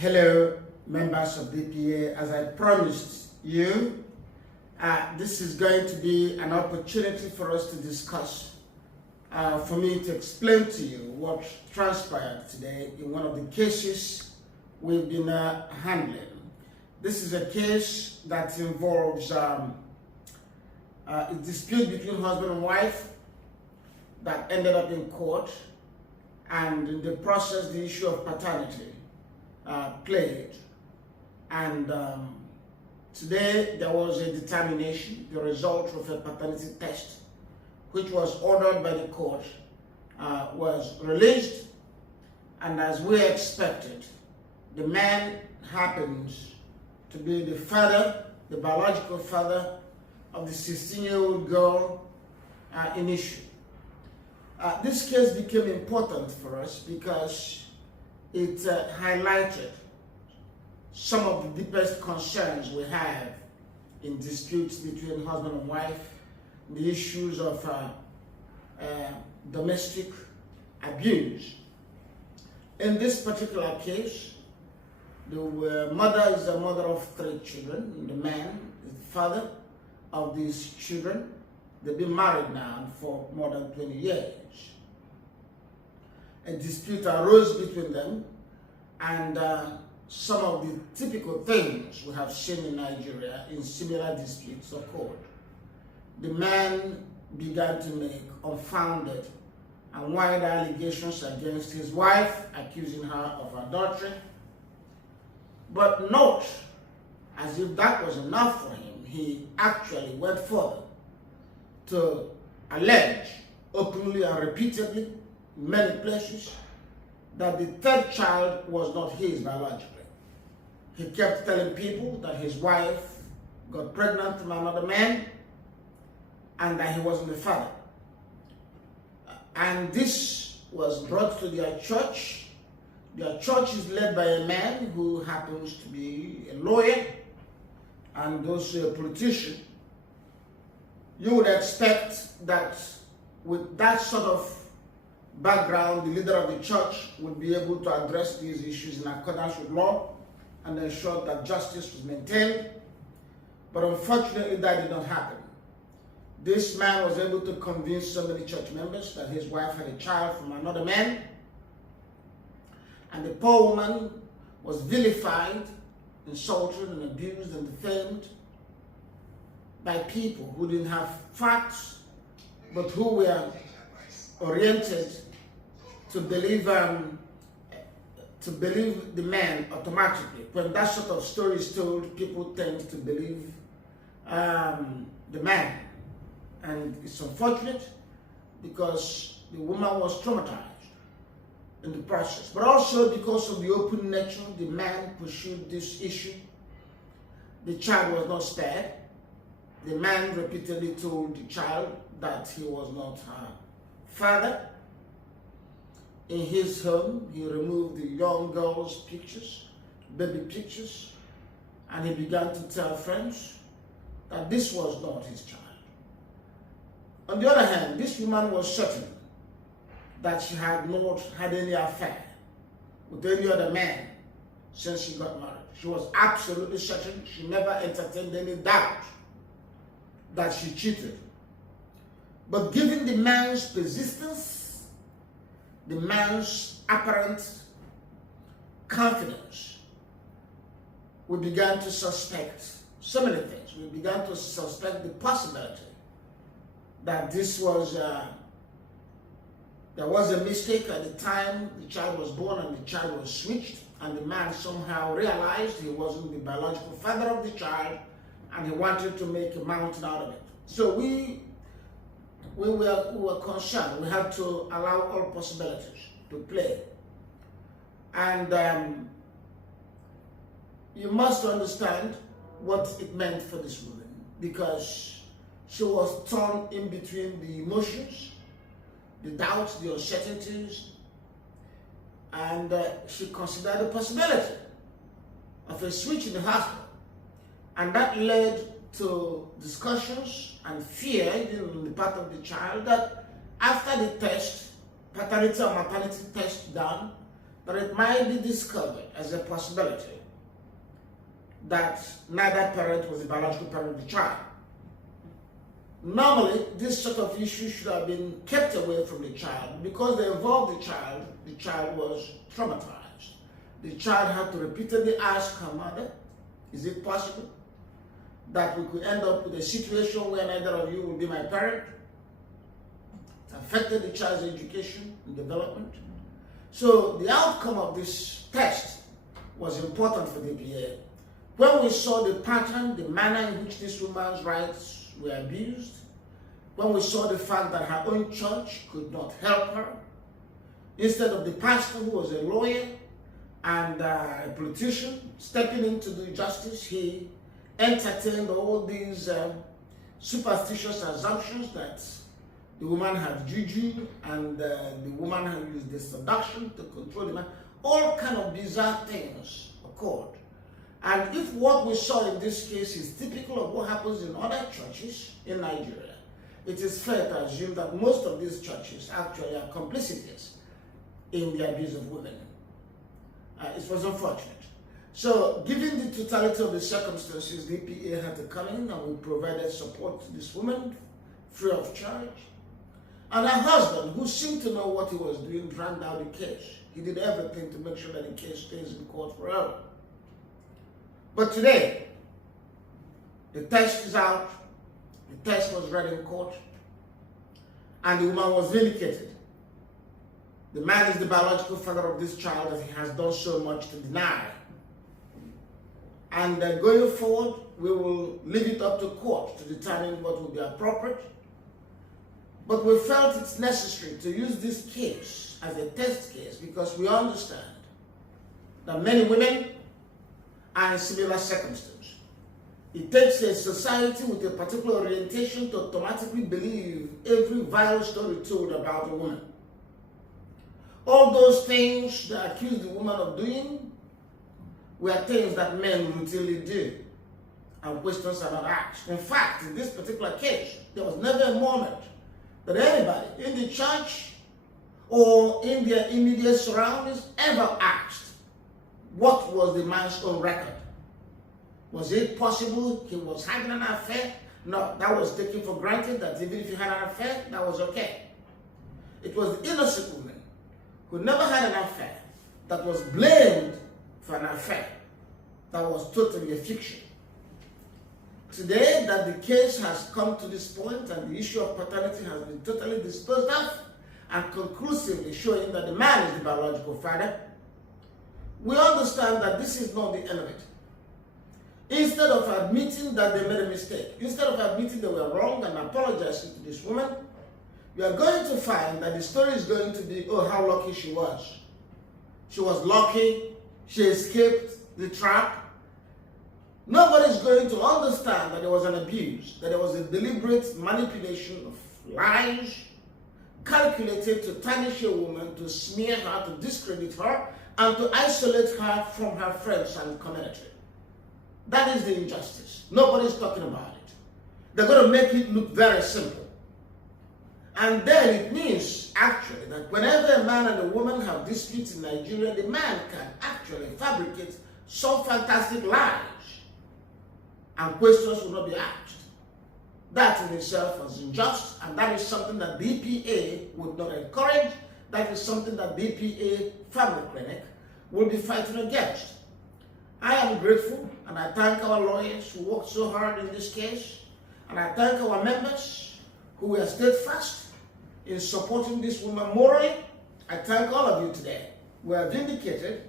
Hello, members of DPA. As I promised you, this is going to be an opportunity for us to discuss, for me to explain to you what transpired today in one of the cases we've been handling. This is a case that involves a dispute between husband and wife that ended up in court, and in the process the issue of paternity played. And today there was a determination, the result of a paternity test, which was ordered by the court, was released. And as we expected, the man happens to be the father, the biological father of the 16-year-old girl in issue. This case became important for us because it highlighted some of the deepest concerns we have in disputes between husband and wife, the issues of domestic abuse. In this particular case, the mother is the mother of 3 children. The man is the father of these children. They've been married now for more than 20 years. A dispute arose between them, and some of the typical things we have seen in Nigeria in similar disputes occurred. The man began to make unfounded and wide allegations against his wife, accusing her of adultery. But not as if that was enough for him, he actually went further to allege openly and repeatedly in many places that the 3rd child was not his biologically. He kept telling people that his wife got pregnant from another man and that he wasn't the father. And this was brought to their church. Their church is led by a man who happens to be a lawyer and also a politician. You would expect that with that sort of background, the leader of the church would be able to address these issues in accordance with law and ensure that justice was maintained. But unfortunately, that did not happen. This man was able to convince so many church members that his wife had a child from another man, and the poor woman was vilified, insulted, and abused and defamed by people who didn't have facts, but who were oriented to believe the man automatically. When that sort of story is told, people tend to believe the man. And it's unfortunate because the woman was traumatized in the process. But also because of the open nature the man pursued this issue, the child was not spared. The man repeatedly told the child that he was not her father. In his home, he removed the young girl's pictures, baby pictures, and he began to tell friends that this was not his child. On the other hand, this woman was certain that she had not had any affair with any other man since she got married. She was absolutely certain. She never entertained any doubt that she cheated. But given the man's persistence, the man's apparent confidence, we began to suspect so many things. We began to suspect the possibility that this was, there was a mistake at the time the child was born and the child was switched, and the man somehow realized he wasn't the biological father of the child, and he wanted to make a mountain out of it. So we were concerned. We had to allow all possibilities to play. And you must understand what it meant for this woman, because she was torn in between the emotions, the doubts, the uncertainties, and she considered the possibility of a switch in the hospital. And that led to discussions and fear even on the part of the child that after the test, paternity or maternity test done, that it might be discovered as a possibility that neither parent was the biological parent of the child. Normally, this sort of issue should have been kept away from the child. Because they involved the child was traumatized. The child had to repeatedly ask her mother, is it possible that we could end up with a situation where neither of you will be my parent? It affected the child's education and development. So the outcome of this test was important for the DPA. When we saw the pattern, the manner in which this woman's rights were abused, when we saw the fact that her own church could not help her, instead of the pastor who was a lawyer and a politician stepping in to do justice, he entertained all these superstitious assumptions that the woman had juju and the woman had used the seduction to control the man. All kind of bizarre things occurred. And if what we saw in this case is typical of what happens in other churches in Nigeria, it is fair to assume that most of these churches actually are complicitous in the abuse of women. It was unfortunate. So, given the totality of the circumstances, the EPA had to come in and we provided support to this woman free of charge. And her husband, who seemed to know what he was doing, dragged out the case. He did everything to make sure that the case stays in court forever. But today, the test is out, the test was read in court, and the woman was vindicated. The man is the biological father of this child, as he has done so much to deny. And going forward, we will leave it up to court to determine what will be appropriate. But we felt it's necessary to use this case as a test case because we understand that many women are in similar circumstances. It takes a society with a particular orientation to automatically believe every vile story told about a woman. All those things that accuse the woman of doing were things that men routinely do, and questions are not asked. In fact, in this particular case, there was never a moment that anybody in the church or in their immediate surroundings ever asked what was the man's own record. Was it possible he was having an affair? No, that was taken for granted that even if he had an affair, that was okay. It was the innocent woman who never had an affair that was blamed for an affair that was totally a fiction. Today, that the case has come to this point and the issue of paternity has been totally disposed of and conclusively showing that the man is the biological father, we understand that this is not the end of it. Instead of admitting that they made a mistake, instead of admitting they were wrong and apologizing to this woman, we are going to find that the story is going to be, oh, how lucky she was. She was lucky, she escaped the trap. Nobody is going to understand that there was an abuse, that there was a deliberate manipulation of lies, calculated to tarnish a woman, to smear her, to discredit her, and to isolate her from her friends and community. That is the injustice. Nobody is talking about it. They're going to make it look very simple. And then it means, actually, that whenever a man and a woman have disputes in Nigeria, the man can actually fabricate some fantastic lies, and questions will not be asked. That in itself is unjust, and that is something that the EPA would not encourage. That is something that the EPA Family Clinic will be fighting against. I am grateful, and I thank our lawyers who worked so hard in this case, and I thank our members who were steadfast in supporting this woman morally. I thank all of you today. We are vindicated,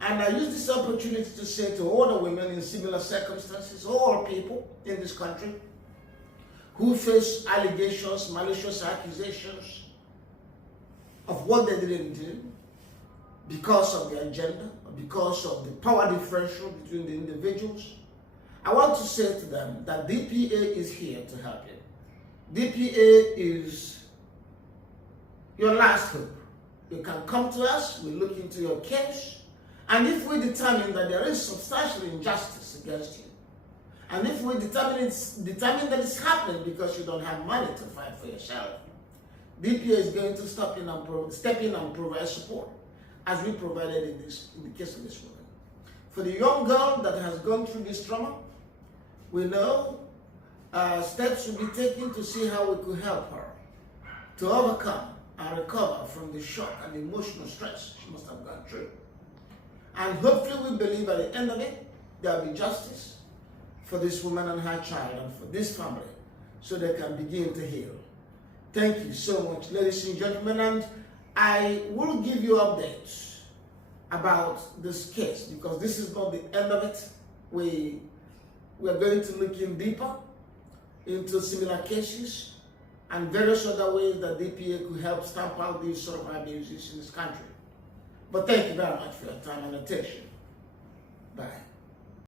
and I use this opportunity to say to all the women in similar circumstances, all people in this country who face allegations, malicious accusations of what they didn't do because of their gender, or because of the power differential between the individuals, I want to say to them that DPA is here to help you. DPA is your last hope. You can come to us, we look into your case, and if we determine that there is substantial injustice against you, and if we determine that it's happening because you don't have money to fight for yourself, DPA is going to step in and provide support. as we provided in the case of this woman. For the young girl that has gone through this trauma, we know steps will be taken to see how we could help her to overcome and recover from the shock and emotional stress she must have gone through. And hopefully we believe at the end of it, there will be justice for this woman and her child and for this family so they can begin to heal. Thank you so much, ladies and gentlemen, and I will give you updates about this case because this is not the end of it. We are going to look in deeper into similar cases and various other ways that DPA could help stamp out these sort of abuses in this country. But thank you very much for your time and attention. Bye.